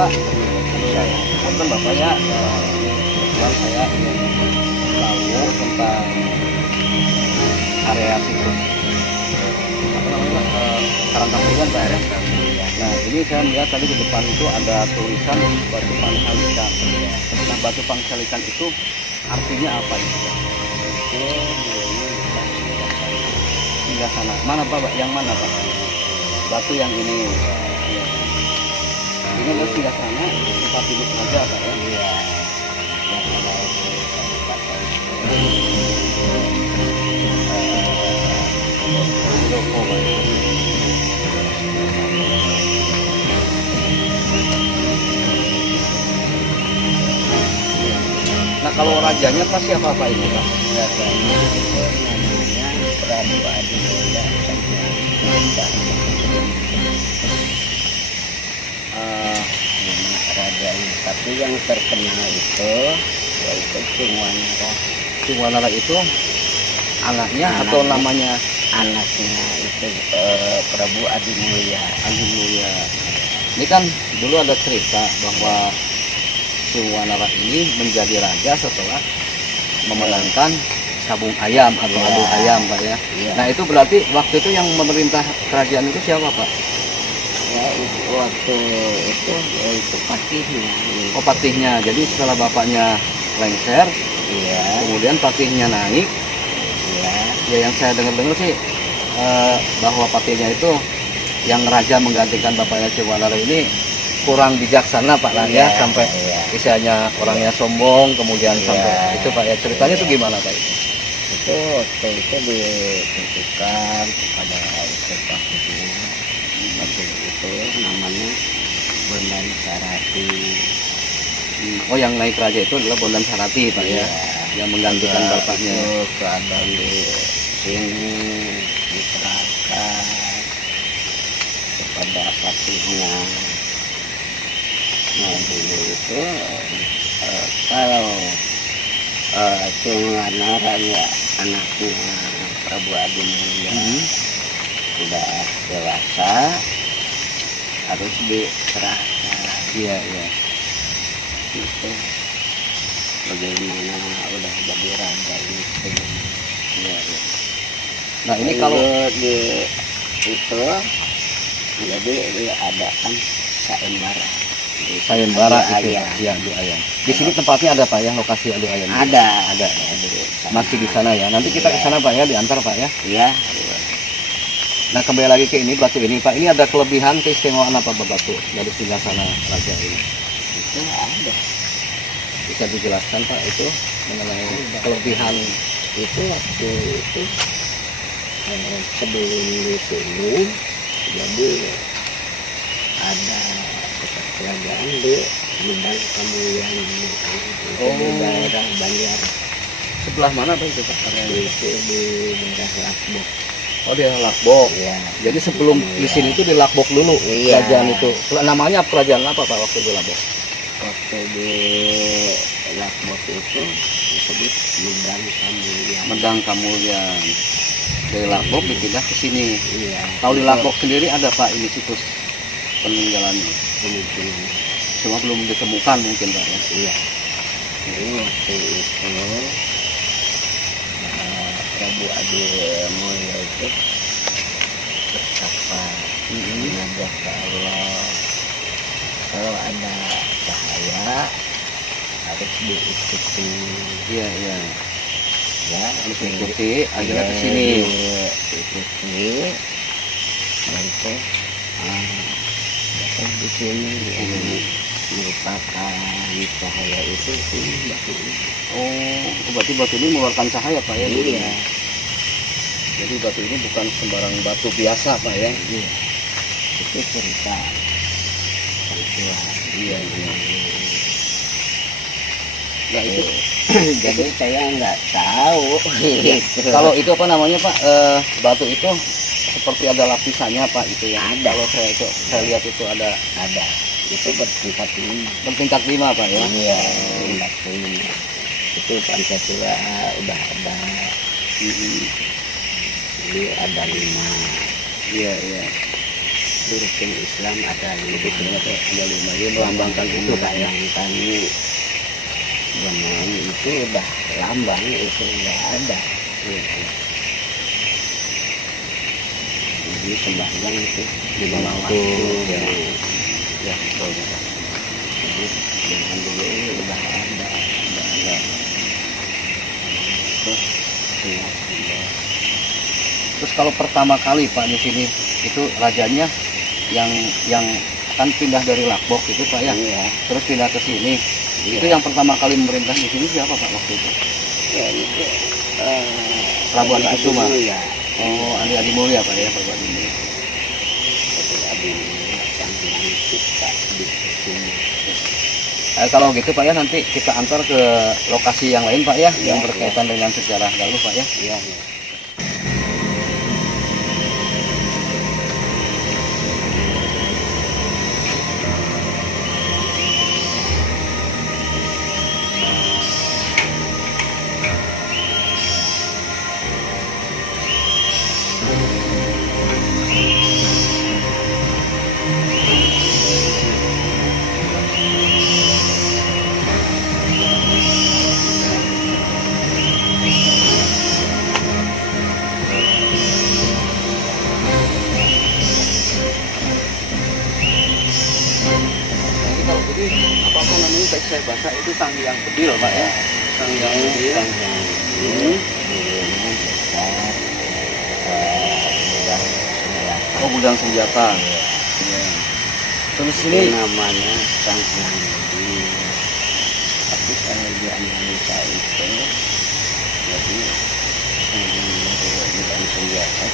Bapak, punten Bapak ya, kebetulan saya ingin tahu tentang area situs apa namanya Pak, Karang Kamlingan Pak ya. Nah ini saya melihat tadi di depan itu ada tulisan batu pangsalikan. Nah batu pangsalikan itu artinya apa itu Pak? Hingga sana. Mana Pak? Yang mana Pak? Batu yang ini. Ini adalah hingga sana tempat hidup saja Pak ya. Joko Pak. Nah kalau rajanya Pak siapa Pak ini Pak? Rajanya itu namanya Prabu Adimulya rajanya. Tapi yang terkenal itu yaitu Singwanara. Singwanara itu anaknya atau namanya? Anaknya itu Prabu Adimulya. Adimulya. Ini kan dulu ada cerita bahwa Singwanara ini menjadi raja setelah memenangkan sabung ayam atau Iya. adu ayam Pak ya. Iya. Nah itu berarti waktu itu yang memerintah kerajaan itu siapa Pak? Ya itu waktu itu patihnya. Oh patihnya. Jadi setelah bapaknya lengser, Iya. kemudian patihnya naik. Iya. Ya yang saya dengar-dengar sih bahwa patihnya itu yang raja menggantikan bapaknya Singwanara ini kurang bijaksana Pak lah ya, Iya, sampai iya. istilahnya orangnya sombong kemudian Iya. sampai itu Pak ya, ceritanya itu gimana Pak? Itu waktu itu ditentukan kepada itu patihnya. Waktu itu namanya Bondan Sarati. Oh yang naik raja itu adalah Bondan Sarati Pak ya, Iya. yang menggantikan bapaknya. Itu keadaan di sini diserahkan kepada patihnya. Nah dulu itu kalau Singwanara ya anaknya Prabu Adimulya sudah dewasa harus diserahkan. Iya iya. Itu bagaimana udah jadi raja itu. Iya, iya. Nah ini kalau di itu jadi diadakan sayembara. sayembara itu Ayam. ya adu ayam. Di sini tempatnya ada Pak ya, lokasi adu ayam. Ada. Masih di sana ya. Nanti kita ke sana Pak ya, diantar Pak ya. Iya. Nah kembali lagi ke ini batu ini Pak, ini ada kelebihan keistimewaan apa Pak batu dari singgasana raja ini? Itu ada. Bisa dijelaskan Pak itu mengenai kelebihan Itu waktu itu sebelum di sini jadi ada pusat kerajaan di Medang Kamulyan itu di daerah Banjar. sebelah mana Pak itu Pak? Itu di daerah Lakbok. Oh di Lakbok. Iya. Jadi sebelum di sini itu di Lakbok dulu Iya. kerajaan itu. Namanya kerajaan apa Pak waktu di Lakbok? Waktu di Lakbok itu disebut Medang Kamulyan. Medang Kamulyan. Dari Lakbok dipindah ke sini. Iya. Kalau di Lakbok sendiri ada Pak ini situs peninggalannya. Kemungkinan. Cuma belum ditemukan mungkin Pak ya. Iya. Jadi waktu itu Prabu Adimulya itu berkata mengajak ke Allah kalau ada cahaya harus diikuti. Iya iya. Ya, Harus diikuti akhirnya ke sini. Diikuti. Nanti di sini yang merupakan cahaya itu batu ini. Oh, berarti batu ini mengeluarkan cahaya Pak ya? Iya. Jadi batu ini bukan sembarang batu biasa Pak ya? Iya. Itu cerita Tuhan. Iya iya. Nah itu Jadi saya nggak tahu. Gitu. kalau itu apa namanya Pak? Batu itu seperti ada lapisannya Pak itu ya? Ada. Kalau saya lihat itu ada Ada. Itu bertingkat ini. bertingkat 5 Pak ya? Iya. Bertingkat ini. Itu Pancasila udah ada. Jadi ada 5. Iya iya. itu rukun Islam ada Itu 5. sebenarnya ada 5 ya, melambangkan itu Pak ya. Melambangkan benang itu udah lambang itu nggak ada. Jadi sembahyang itu Di lima lima waktu. waktu, ya. Ya, betul ya. Jadi dengan dulu udah ada. Terus, Iya, iya. terus kalau pertama kali Pak di sini itu rajanya yang akan pindah dari Lakbok itu Pak ya, Iya, terus pindah ke sini. iya. Itu yang pertama kali memerintah di sini siapa Pak waktu itu? Ya, itu Prabu Adi Kusuma. Ya. Oh, Adi Mulya Pak ya, Prabu Adi Mulya. Adi yang kita di sini. Kalau gitu Pak ya, nanti kita antar ke lokasi yang lain Pak ya, Ya, yang berkaitan dengan sejarah Galuh Pak ya. Iya, iya. Nanti kalau gitu apa namanya baik saya baca itu Sanghyang Bedil Pak ya. Sanghyang Bedil. Ini dulunya besar, mudah senjata. Oh, gudang senjata. Ya. Terus Ini ini namanya Sanghyang Budi. Tapi kalau di analisa itu, jadi gudang senjata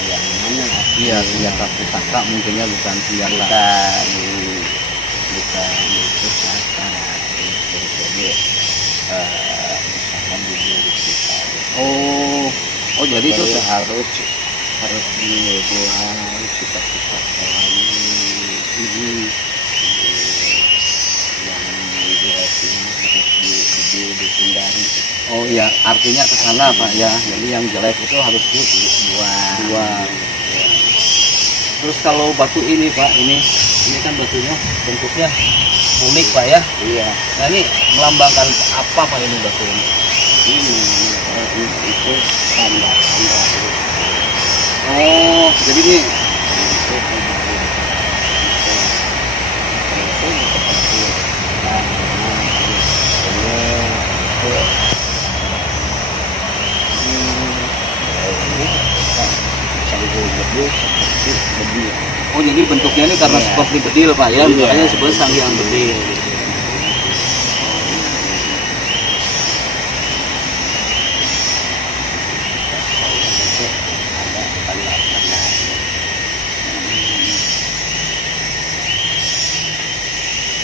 yang mana? iya senjata pusaka mungkinnya bukan senjata. Bukan pusaka itu, jadi pusaka milik kita. Oh jadi itu Jadi harus dibuat kita alami yang jeleknya harus dihindari. oh iya artinya ke sana Pak ya. Jadi yang jelek itu harus Buang. dibuang. Terus kalau batu ini Pak, ini kan batunya bentuknya unik Pak ya. Iya, Nah ini melambangkan apa Pak ini batu ini? ini itu tanda-tanda Oh jadi ini itu seperti seperti oh jadi bentuknya ini karena Iya. seperti bedil Pak ya, Iya. makanya disebut Sanghyang Bedil.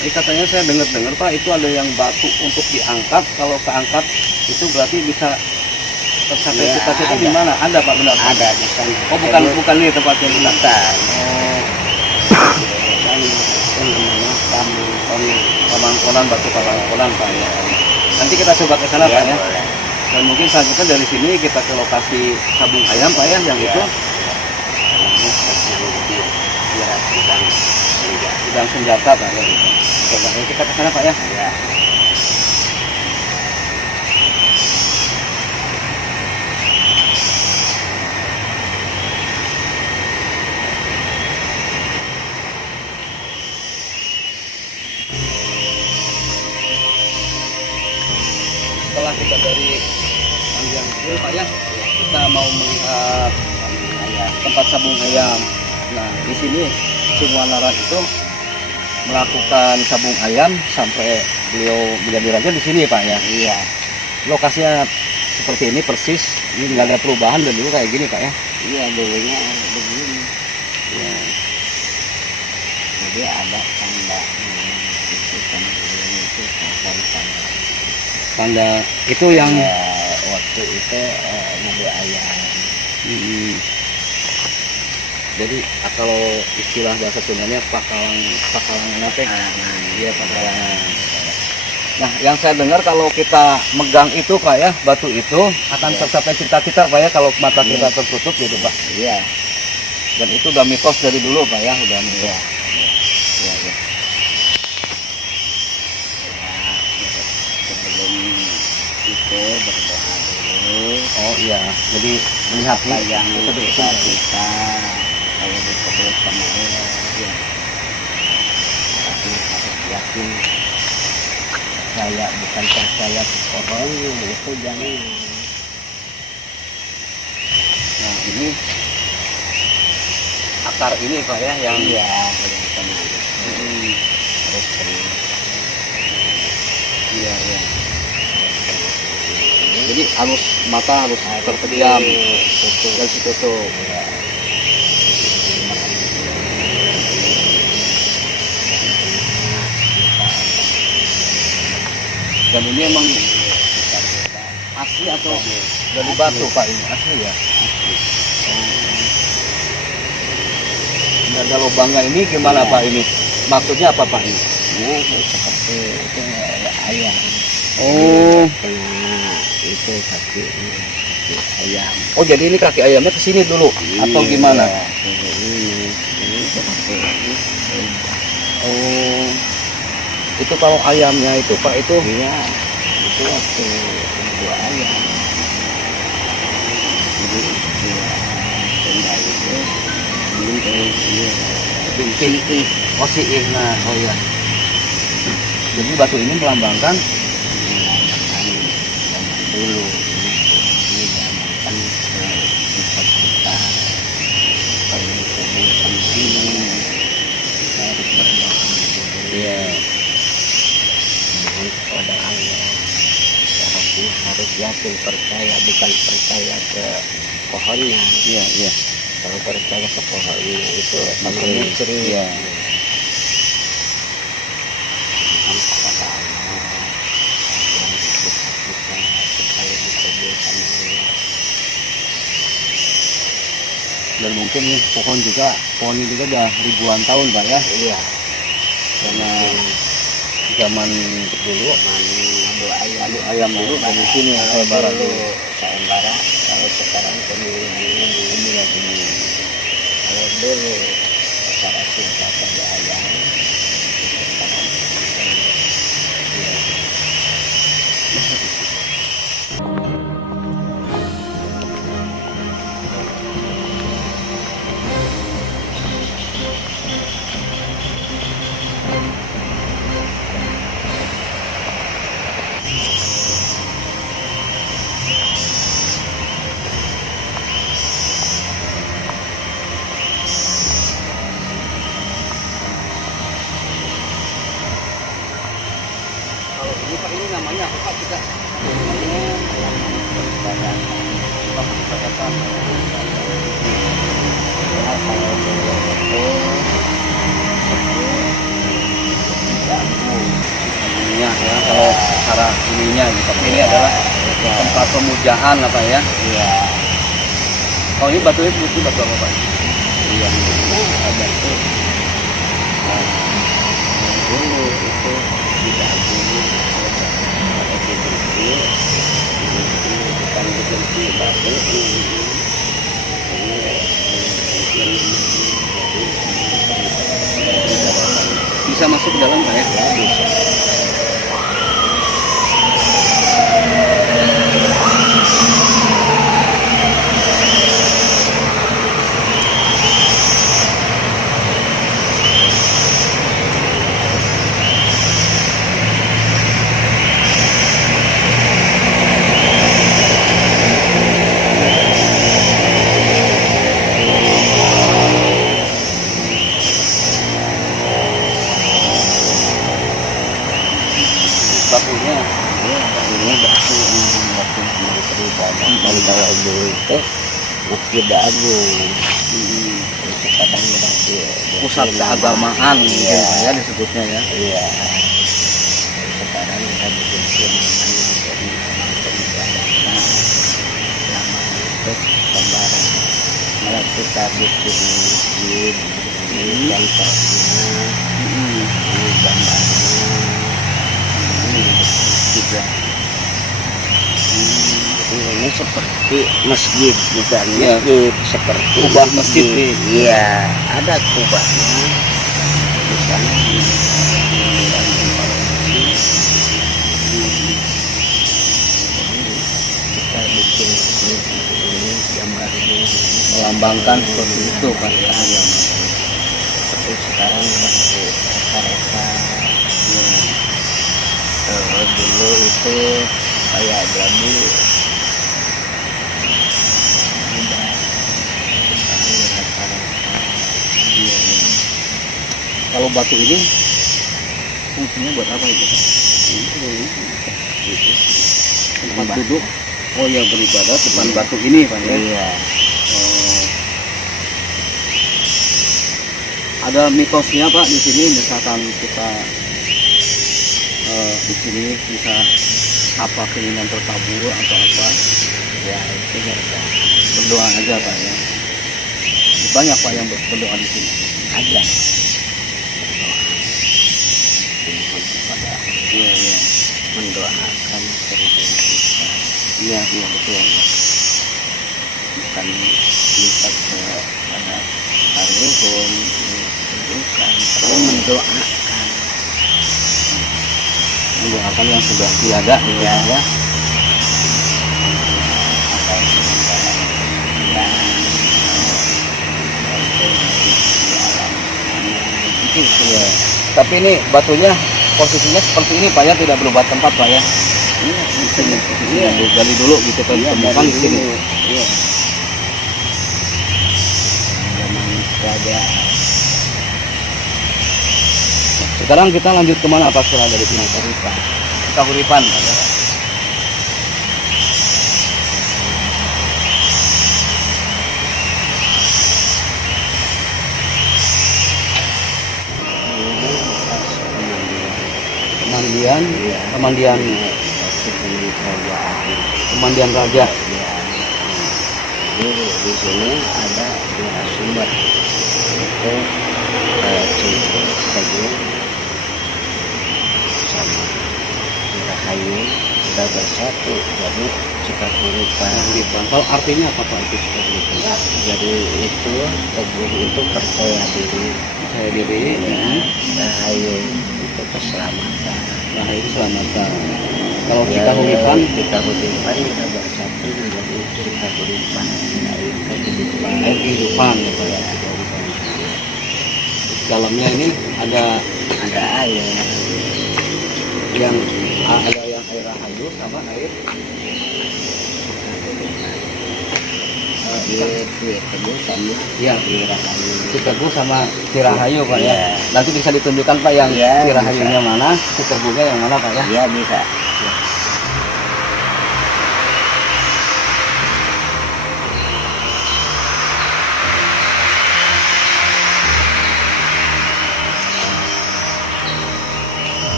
Jadi katanya saya dengar-dengar Pak itu ada yang batu untuk diangkat, kalau keangkat itu berarti bisa tercapai Iya, cita-cita ada. di mana? Ada Pak benar? ada di sana. Oh bukan ini tempatnya kita. Bukan. Oh, Kan itu namanya Pamangkonan. Pamangkonan, batu Pamangkonan Pak ya. Nanti kita coba ke sana Pak ya. Boleh. Dan mungkin selanjutnya dari sini kita ke lokasi sabung ayam Pak ya, yang Iya. itu Ini seperti gudang senjata. gudang senjata Pak ya. Gitu. Coba ayo kita ke sana Pak ya. Ya. Setelah kita dari Sanghyang Bedil Pak ya, kita mau melihat tempat sabung ayam. Nah di sini semua Naran itu melakukan sabung ayam sampai beliau menjadi raja di sini Pak ya. Iya. Lokasinya seperti ini persis, ini nggak ada perubahan dan dulu kayak gini Pak ya. Iya, dulunya begini. Ya. Jadi ada tanda itu kan dulu itu dari tanda. Tanda itu yang Waktu itu ngadu ayam. hmm, jadi kalau istilah bahasa Sundanya pakalangan apa? Iya pakalangan. Nah, yang saya dengar kalau kita megang itu Pak ya, batu itu akan Iya. tercapai cita-cita Pak ya kalau mata kita tertutup gitu Pak. Iya. Dan itu udah mitos dari dulu Pak ya, udah mitos. Iya. Ya, ya. Sebelum itu berdoa dulu. Oh iya, jadi melihat Apa yang itu kita kalau dikabul sama Allah, ya. Tapi harus yakin. Saya bukan percaya ke pohonnya, itu jangan. Nah ini akar ini Pak ya yang Iya, yang tenang. Hmm, Harus tenang. iya iya. Jadi harus mata harus terpejam, Tutup. harus ditutup. Ya. Dan ini emang asli atau dari batu Pak ini asli ya? Ini ada lubangnya ini gimana Pak ini? Maksudnya apa Pak ini? Ini seperti itu ayam. Oh, Tengah itu kaki ayam. oh jadi ini kaki ayamnya ke sini dulu atau gimana? Iya, ini seperti ini. Oh, itu kalau ayamnya itu Pak itu Iya, itu waktu dua ayam. Jadi dia tenda itu belum terus dia bintik. Oh si Ihna, oh iya. Jadi batu ini melambangkan menggunakan zaman dulu. Ini zaman kita kita kalau ketemu sama ini kita harus berdoa dulu. Iya. Mohon kepada Allah. Syaratnya harus yakin percaya, bukan percaya ke pohonnya. Iya, iya. Kalau percaya ke pohonnya itu sama Musyrik. musyrik. Iya. Mohon kepada Allah yang kita supaya dikabul sama Allah. Dan mungkin nih pohon ini juga udah ribuan tahun Pak ya. Iya. Karena zaman dulu Adu ayam. adu ayam dulu dari sini lebaran dulu. Sayembara. Kalau sekarang pemilihan ini lagi. Kalau dulu cara cinta pada ayam. Sekarang iya. Kalau ini Pak ini namanya apa Pak kita? Pak peribadatan. Ininya ya kalau cara ininya gitu. Ini adalah tempat pemujaan apa ya? Iya. Oh ini batunya putih batu apa Pak? Iya. Ada tuh. Dulu itu tidak dulu ada kecil, bukan kecil batu Bisa masuk ke dalam Pak ya? ya bisa. Batunya Ini batu beribadah dari bawah dulu itu Masjid Agung. Itu kadang udah pusat keagamaan mungkin Iya. Pak ya disebutnya ya. Iya. Sekarang udah dibikin lama itu kembaran. Malah kita bikin masjid, ini contohnya, ini gambarnya, ini juga. ini seperti masjid, bukan Iya. masjid, seperti Kubah masjid nih. Iya, ada kubahnya di sana. Kita bikin ini gambarnya Melambangkan seperti itu Pak ya. seperti sekarang masih reka-reka. Dulu itu kayak jadi udah seperti reka-reka. Kalau batu ini fungsinya buat apa itu Pak? Tempat duduk. Oh ya, beribadah depan batu ini Pak ya. Iya. Oh. Ada mitosnya Pak di sini, misalkan kita di sini bisa apa keinginan terkabul atau apa, Ya itu juga berdoa aja Pak ya. Banyak Pak yang berdoa di sini. ada mohon kepada Iya iya mendoakan kehidupan kita, iya iya betul. bukan minta kepada Arwahum bukan, tapi mendoakan. Mendoakan yang sudah tiada Ya, ya. apa yang kita lakukan, Itu ya. Tapi ini batunya posisinya seperti ini Pak ya, tidak berubah tempat Pak ya. iya Di sini posisinya digali dulu gitu kan, temukan di sini. Iya. Zaman kerajaan. Sekarang kita lanjut kemana Pak setelah dari sini? Huripan. Kita Huripan Pak ya. Ini pas pemandian. Pemandian, Iya. pemandian, Waktu kerajaan. pemandian raja. Ya. Jadi di sini ada dua sumber. Itu Cincin Kayu sama Rahayu sudah bersatu jadi Cikahuripan. Huripan. Kalau artinya apa Pak itu Huripan? Jadi itu teguh itu percaya diri. Saya diri ya. Rahayu itu keselamatan. Nah itu selamatan. Kalau Ya, kita Huripan, Cikahuripan sudah bersatu menjadi Cikahuripan. Air kehidupan. air kehidupan ya Pak ya. Dalamnya ini ada Ada air. yang air Rahayu sama air Di teguh sama ya di Rahayu. Citeguh sama Cirahayu Pak ya. Iya. Nanti bisa ditunjukkan Pak yang Iya, Cirahayunya bisa. mana, Citeguhnya yang mana Pak ya. Ya bisa.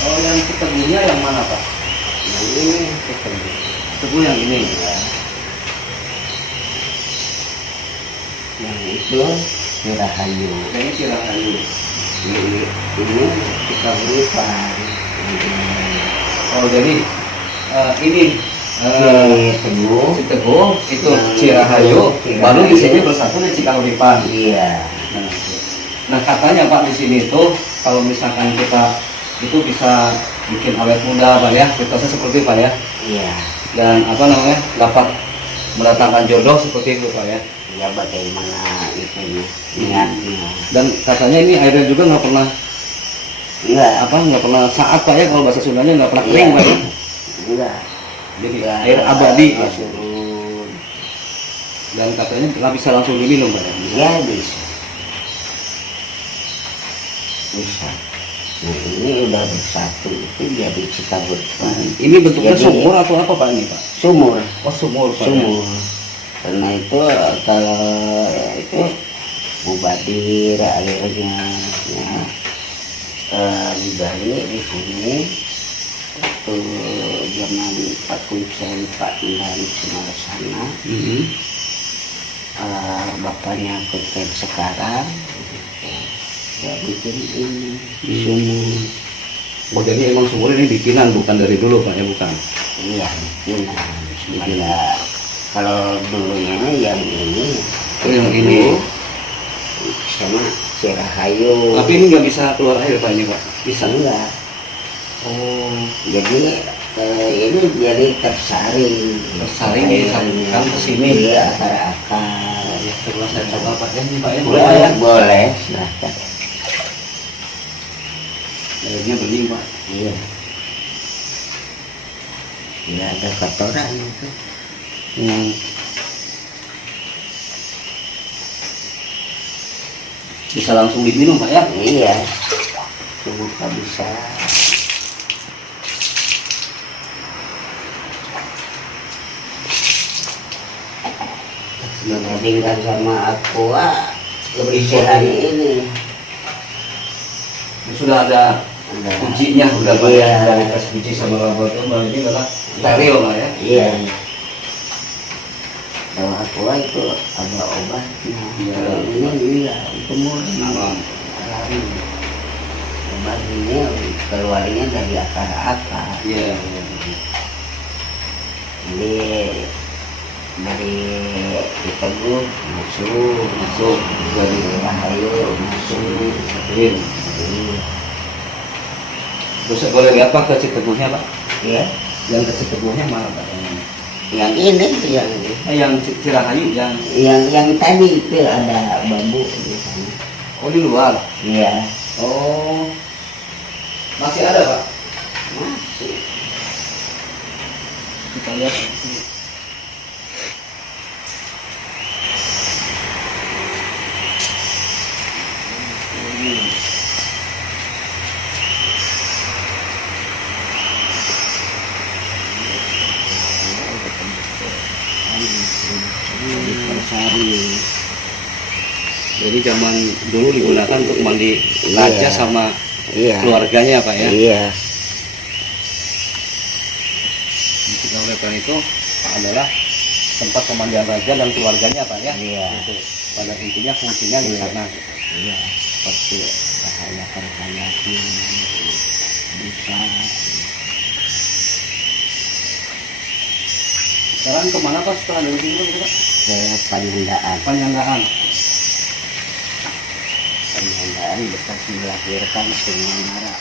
Oh yang Citeguhnya yang mana Pak? Yang ini ketemu. Citeguh yang ini. Ya. Yang itu di Rahayu. Ini Cirahayu. Ini Cikahuripan. Oh jadi ini Di teguh. Citeguh itu Yang Cirahayu, Cirahayu. baru di sini bersatu di Cikahuripan. Iya. Nah katanya Pak di sini tuh kalau misalkan kita itu bisa bikin awet muda Pak ya, mitosnya seperti Pak ya, Iya. dan apa namanya dapat mendatangkan jodoh seperti itu Pak ya. Ya bagaimana itunya niatnya. Dan katanya ini airnya juga nggak pernah Iya. nggak pernah saat Pak ya, kalau bahasa Sundanya nggak pernah kering Pak ya. Iya. Jadi Ya, air abadi ya. turun. Dan katanya nggak bisa langsung diminum Pak ya. Bisa. Ya bisa. Bisa. Nah ini udah bersatu itu jadi Cikahuripan. Ini bentuknya Jadi- sumur atau apa Pak ini Pak? Sumur. Oh sumur Pak. ya. Sumur. Karena itu kalau itu mubadir airnya ya, digali di sini Waktu zaman Pak Kuncen, Pak Endan Semar sana, bapaknya Kuncen sekarang ya bikin ini sumur. Oh jadi emang sumur ini bikinan bukan dari dulu Pak ya, bukan? Iya bikinan. Sebenarnya kalau dulunya yang ini Yang ini sama Cirahayu. tapi ini nggak bisa keluar air Pak ini Pak? Bisa? Enggak. Oh, Jadi ini jadi tersaring disambungkan ke sini. Iya, akar-akar. ya coba saya coba Pak ya, ini Pak ya, Boleh, boleh Pak ya? boleh, silahkan. Airnya bening Pak. Iya. Tidak ada kotoran itu. Bisa langsung diminum Pak ya? Iya. Buka bisa. Dibandingkan sama aqua lebih sehat ini. Sudah ada Ada ujinya, udah Pak iya. ya, dari tes biji sama laboratorium ini adalah steril Pak ya? Iya. Kalau aqua itu ada obatnya. Iya. Kalau ini iya, itu murni. Alami. Obat ini keluarnya dari akar-akar. Iya. Jadi dari diteguh masuk dari Rahayu masuk. Iya. Terus saya boleh lihat Pak ke Citeguhnya Pak? Ya, Yang ke Citeguhnya mana Pak? yang ini Yang Cirahayu yang tadi itu ada bambu di sana. oh di luar. Iya, Oh masih ada Pak? masih. Kita lihat. Persari. Jadi zaman dulu digunakan untuk mandi raja Iya. sama Iya. keluarganya Pak ya. Iya. Kita olehkan itu adalah tempat pemandian raja dan keluarganya Pak ya. Iya. Itu pada intinya fungsinya di Iya. sana. Iya. Seperti bahaya bisa. Sekarang kemana Pak setelah dari sini Pak? Ke Panyanggaan. Panyanggaan. Panyanggaan bekas dilahirkan Sungai Mara.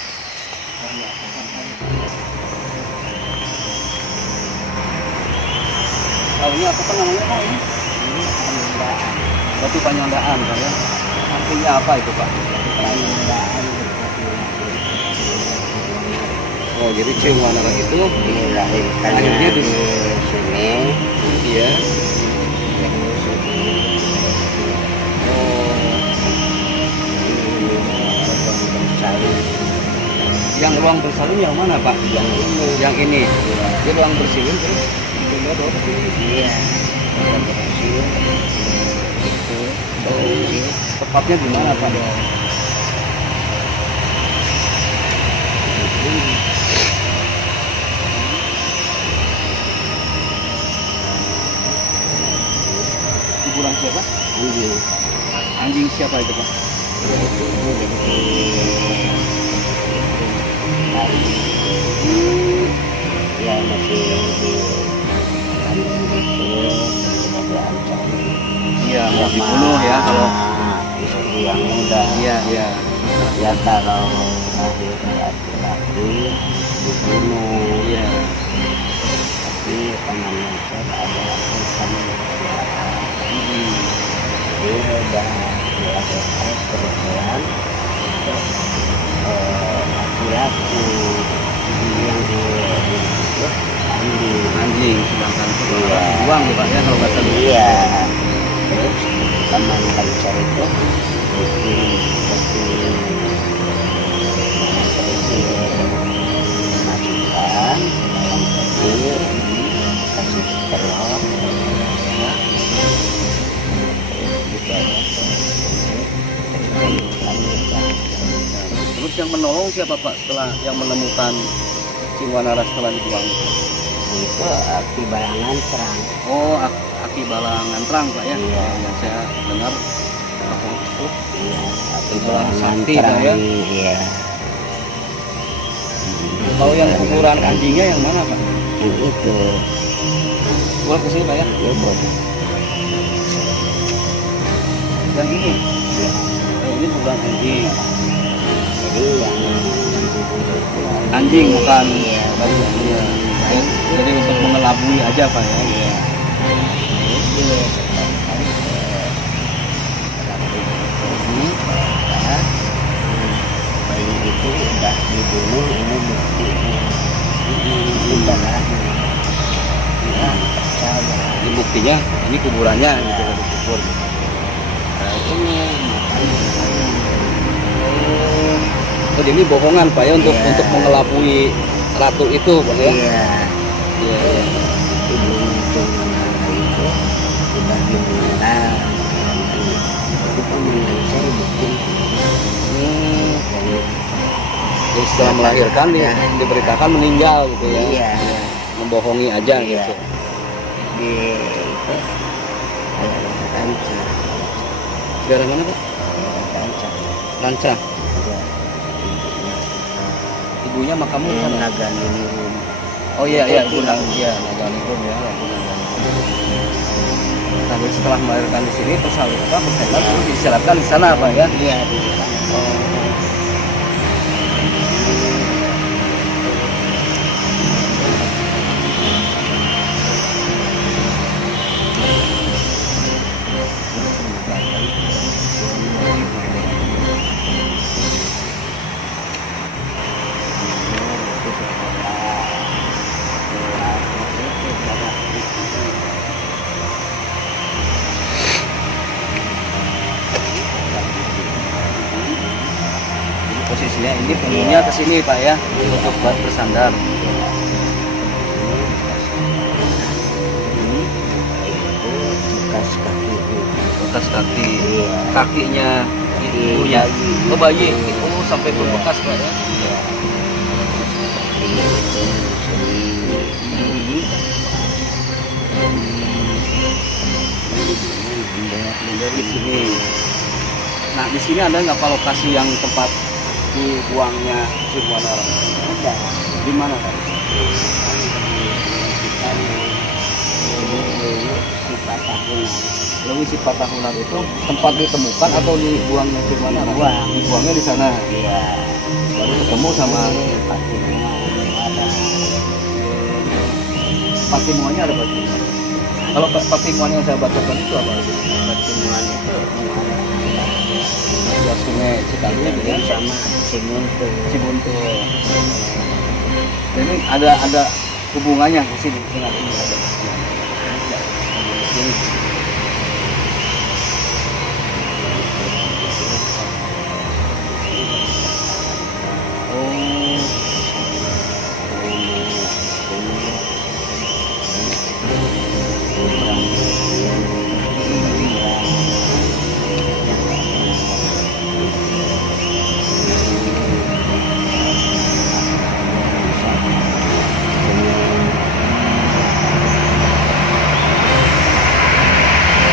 Oh ini apa namanya Pak ini? Ini Panyanggaan. Batu Panyanggaan Pak ya. Artinya apa itu Pak? Panyanggaan bekas dilahirkan. Oh jadi Cewanara itu Dilahirkan Akhirnya di sini. iya. Yang ruang bersalin yang mana Pak? Yang ini. Jadi ruang bersalin terus pindah ke sini. Iya. Tepatnya di mana Pak? Kuburan siapa? Anjing. Anjing siapa itu Pak? Ya masih di kandung itu sebagai ancam. Iya, mau dibunuh ya kalau istri yang muda. iya iya. Ya kalau lahir laki-laki dibunuh. Iya. Tapi temannya saya ada urusan kesehatan. Dia udah dilahirkan kebetulan laki-laki yang itu Anjing sedangkan Iya. buang ya Pak ya kalau bahasa dulu. iya. Terus teman kantor itu bikin masukkan dalam peti, kasih telur, ya. Terus yang menolong siapa Pak setelah yang menemukan Ciwanara setelah dibuang? Itu Aki Balangan Terang. Oh, Aki Balangan Terang Pak ya? Iya. Yang saya dengar tokoh itu. Iya, Aki Balangan Balangan Sakti, Pak, Terang. ya? Iya. Kalau yang kuburan anjingnya yang mana Pak? Yang itu. Boleh kesini Pak ya? Ya boleh. Yang ini? Ya. Oh, ini kuburan anjing. Jadi yang Anjing bukan Iya, bagian iya. Jadi untuk mengelabui aja Pak ya? Iya. itu setelah Hmm. bayi itu udah dibunuh, ini buktinya. Udah lagi. Ya, percaya. Ini buktinya, ini kuburannya gitu kan dikubur. Nah, ini makanya Oh, jadi ini bohongan Pak ya untuk Iya. untuk mengelabui ratu itu Pak ya? iya, Iya. Iya. ibunya itu udah meninggal. Itu kan meninggal bukti. Hmm. Jadi, Jadi setelah melahirkan Ya. diberitakan meninggal gitu ya? Iya. Membohongi aja Iya. gitu. di itu ada ranca, Daerah mana Pak? ranca. Ranca. Iya. Ibunya makamnya di Kan sana. naga nunun. Oh iya iya Ibu Naga Naganipun ya. Ibu Naganipun. Tapi setelah melahirkan di sini terus persalinan terus disilatkan di sana Pak ya? Iya di sana. Oh. Jadi posisinya ini punggungnya ke sini Pak ya untuk buat bersandar. Itu bekas kaki ibu. Bekas kaki, Iya. kakinya ibunya. Oh bayi, itu sampai berbekas Pak ya. Iya. Itu Dari sini. Nah di sini ada nggak Pak lokasi yang tempat dibuangnya Ciwanara? ada. Di mana Pak? Lewi Sifat Tahunan itu tempat ditemukan atau dibuangnya Ciwanara? Dibuang. Dibuangnya di sana. Iya. Baru ketemu sama Patimuannya ada Patimuan. Kalau Patimuan yang saya baca tadi itu apa? Pertemuan itu Ya sungai Cikali gitu ya. sama Simuntu. Cibuntu. Ini ada hubungannya di sini dengan ini ada. Jadi, oh,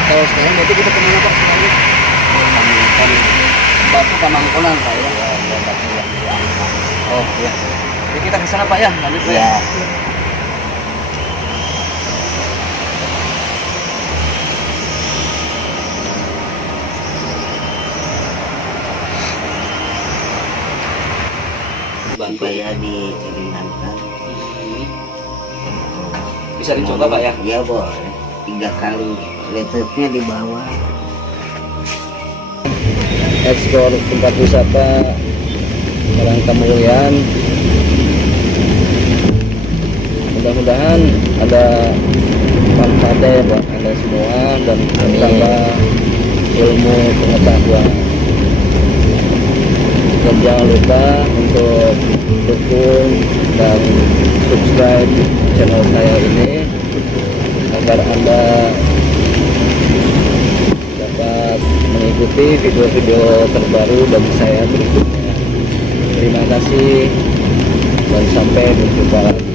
kalau sekarang berarti kita kemana Pak sekarang? Batu Kamangkonan Pak ya. Oh ya. Jadi kita ke sana Pak ya, lanjut Pak ya. Iya. Bantu. Supaya dikeringankan. Bisa dicoba Pak ya. Iya boleh. 3 kali letupnya di bawah. Ekspor tempat wisata Karang Kemuliaan. Mudah-mudahan ada manfaatnya ya buat Anda semua dan menambah ilmu pengetahuan. Dan jangan lupa untuk dukung dan subscribe channel saya ini agar Anda dapat mengikuti video-video terbaru dari saya berikutnya. Terima kasih. dan sampai berjumpa lagi.